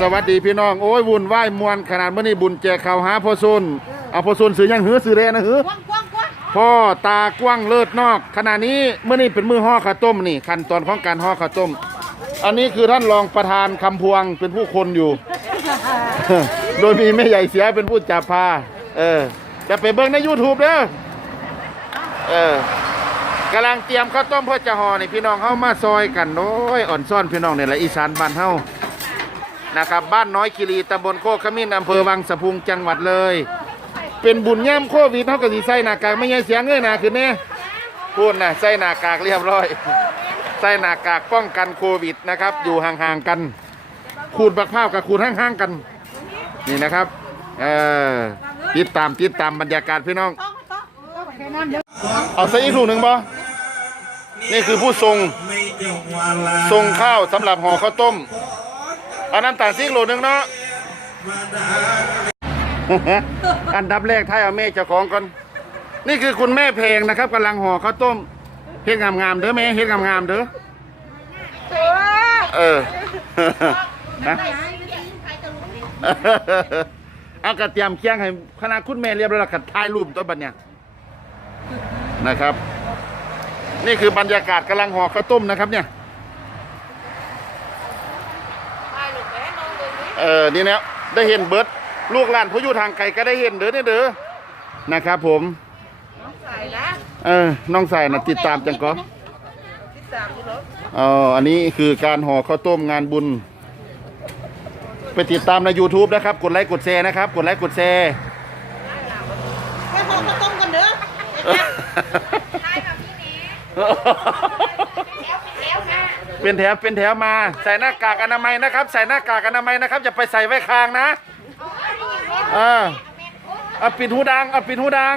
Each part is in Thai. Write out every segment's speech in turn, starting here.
สวัสดีพี่น้องโอ้ยวุ่นวายมวนขนาดมื่อนี้บุญแจกข่าวหาพ่อซุนเอาพ่อซุนซื้อยังหือซื้อเรนะหือกว้างกว้างกว้างพ่อตากว้างเลิศนอก ขณะนี้เมื่อนี้เป็นมือห่อข้าวต้มนี่ขั้นตอนของการห่อข้าวต้ม อันนี้คือท่านรองประธานคำพวงเป็นผู้คนอยู่ โดยมีแม่ใหญ่เสียเป็นผู้จับพาเออจะไปเบิ่งใน YouTube เด้อเออกำลังเตรียมข้าวต้มเพื่อจะห่อนี่พี่น้องเข้ามาซอยกันโอ้ยอ่อนซ่อนพี่น้องเนี่ยแหละอีสานบ้านเฮา นะครับ บ้านน้อยคีรีตำบลโคกขมิ้นอำเภอวังสะพุงจังหวัดเลย เป็นบุญย่ำโควิดเท่ากับสีใส่หน้ากากไม่ใช่เสียงเงยหน้าขึ้นแน่พูดนะใส่หน้ากากเรียบร้อย ใส่หน้ากากป้องกันโควิดนะครับ อยู่ห่างๆกัน ขูดบักพร้าวกับขูดห่างๆกัน นี่นะครับเออติดตามติดตามบรรยากาศพี่น้องต้องต้องต้องแค่นั้นเสียวเอาใส่อีกถุงหนึ่งบ่นี่คือผู้ทรงทรงข้าวสำหรับห่อข้าวต้ม อาน้ำตาลซีกโลหนึ่งเนาะอันดับแรกไทยเอาแม่เจ้าของก่อน นี่คือคุณแม่เพลงนะครับกำลังห่อข้าวต้มเฮ็ดงามๆเด้อแม่เฮ็ดงามๆเด้อเออนะเอากระเทียมเคียงให้คณะคุณแม่เรียบร้อยแล้วก็ถ่ายรูปตัวบัดเนี่ยนะครับ นี่คือบรรยากาศกำลังห่อข้าวต้มนะครับเนี่ย เออนี่นะได้เห็นเบิร์ดลูกหลานผู้อยู่ทางไกลก็ได้เห็นเด้อเนี่ยเด้อนะครับผมใส่นะเออน้องใส่นะติดตามจังก็ติดตามอยู่รถอ๋ออันนี้คือการห่อข้าวต้มงานบุญ ไปติดตามใน YouTube นะครับ กดไลค์กดแชร์นะครับ กดไลค์กดแชร์แค่พอข้าวต้มกันเด้อได้ค่ะพี่เนแล้วค่ะ เป็นแถวเป็นแถวมา ใส่หน้ากากอนามัยนะครับ ใส่หน้ากากอนามัยนะครับจะไปใส่ไว้คางนะเออเอาปิดหูดังเอาปิดหูดัง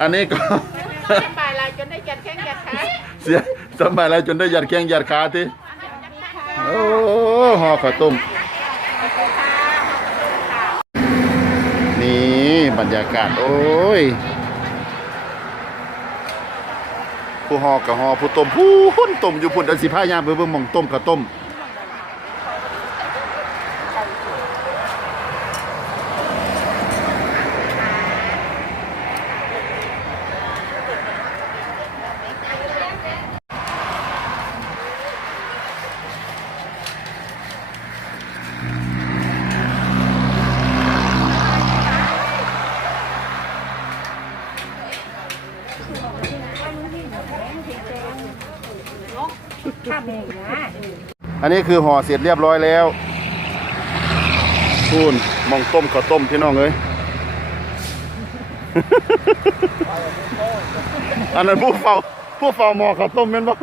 อันนี้ก็สบายเราจนได้จัดแข้งจัดขาเสียสบายแล้วจนได้หยัดแข้งหยัดขาทีโอ้ห่อข้าวต้ม นี่ บรรยากาศ โอ้ย ผู้หอกับหอผู้ต้มผู้หุ่นต้มอยู่พุ่นอันสิผ้ายามเบิ่งเบิ่งมองต้มกับต้ม อันนี้คือห่อเสร็จเรียบร้อยแล้วพูนมองต้มข้าวต้มพี่น้องเอ้ย อันนั้นผู้เฝ้าผู้เฝ้าหมอข้าวต้มแม่นบ่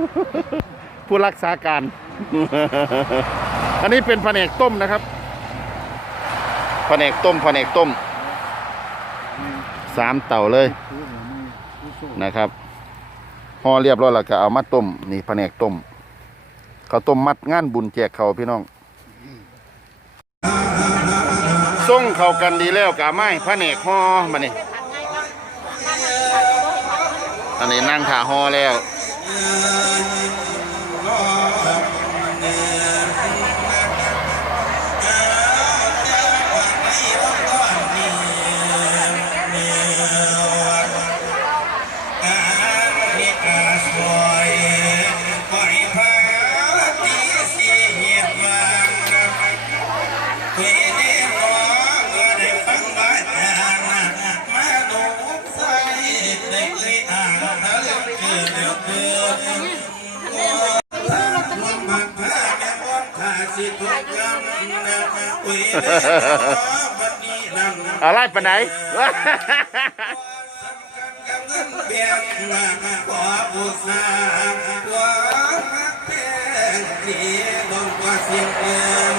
ผู้รักษาการ อันนี้เป็นแผนกต้มนะครับ แผนกต้มแผนกต้ม สามเต่าเลยนะครับห่อเรียบร้อยแล้วก็เอามาต้ม นี่แผนกต้ม เขาต้มมัดงานบุญแจกเขาพี่น้องส่งเข้ากันดีแล้วกะไม้แผนกหอมานี่อันนี้นั่งขาหอแล้ว อะไรปานไหนเบียงมาขออุตสาห์ว่าแพงดีลงกว่าเสียงเงิน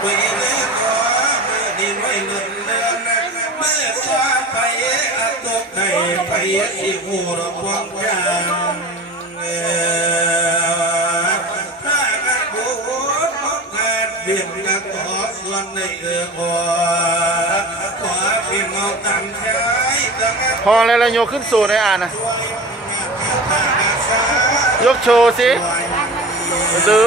คุยเลยขอมือดีไว้เงินเดินเมื่อสวาไปอัตกไก่ไปสิหูรบวงจา พออแล้วโยกขึ้นสู่ในอ่านนะยกโชว์สิดู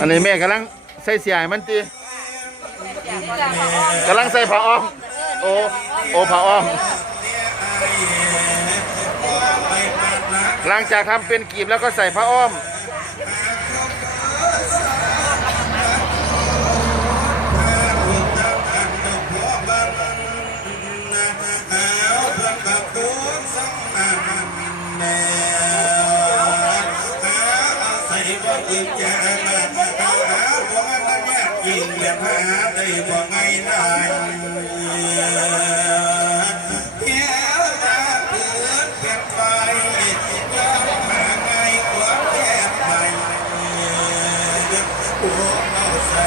อันนี้แม่กำลังใส่เสียมันตีกำลังใส่ผ้าอ้อมโอ้โอ้ผ้าอ้อม หลังจากทำเป็นกีบแล้วก็ใส่ผ้าอ้อม อึดจะมาหาบ่มันแยกกินแบบหาได้บ่ไงได้แก้วตาเปิดเก็บไฟยอมหาไงกว่าแก้ไปโอ้เอาใส่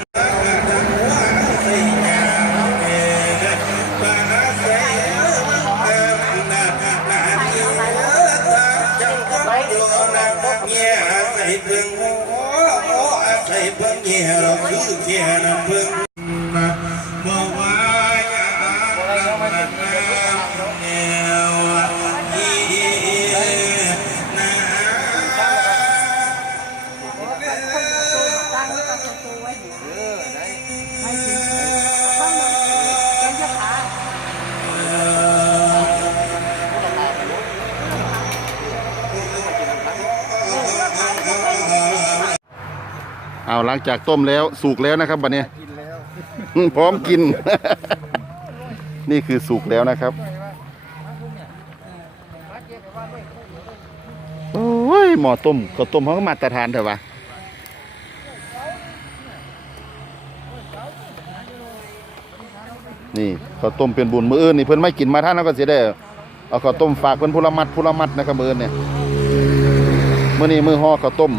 พวกเงี้ยใส่เพิ่งโอ้โอ้ใส่เพิ่งเงี้ยเราคือเงี้ยนำเพิ่ง ลังจากต้มแล้วสุกแล้วนะครับบัดนี้พร้อมกิน นี่คือสุกแล้วนะครับโอ้ยหมอต้มข้าวต้มเขาก็มาตรฐานเถอะวะนี่ข้าวต้มเป็นบุญมืออื่นนี่เพิ่นไม่กินมาท่านแล้วก็เสียได้เอาข้าวต้มฝากเพิ่นพุละมัดพุละมัดนะครับมืออื่นเนี่ยมื้อนี้มือห่อข้าวต้ม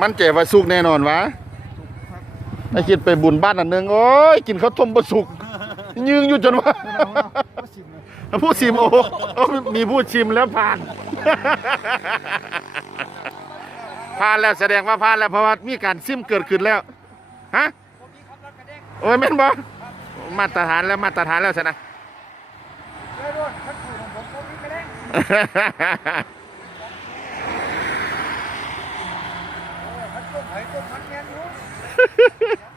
มันใจว่าสุกแน่นอนวะไอ้คิดไปบุญบ้านอันหนึงโอ้ยกินข้าวต้มบะสุกยืงอยู่จนว่าผู้ชิมโอ้โอ้มีผู้ชิมแล้วผ่านผ่านแล้วแสดงว่าผ่านแล้วเพราะว่ามีการซิมเกิดขึ้นแล้วฮะโอ้ยแม่นบอมาตรฐานแล้วมาตรฐานแล้วสินะไอ้ต้นมั นแม่นอยู่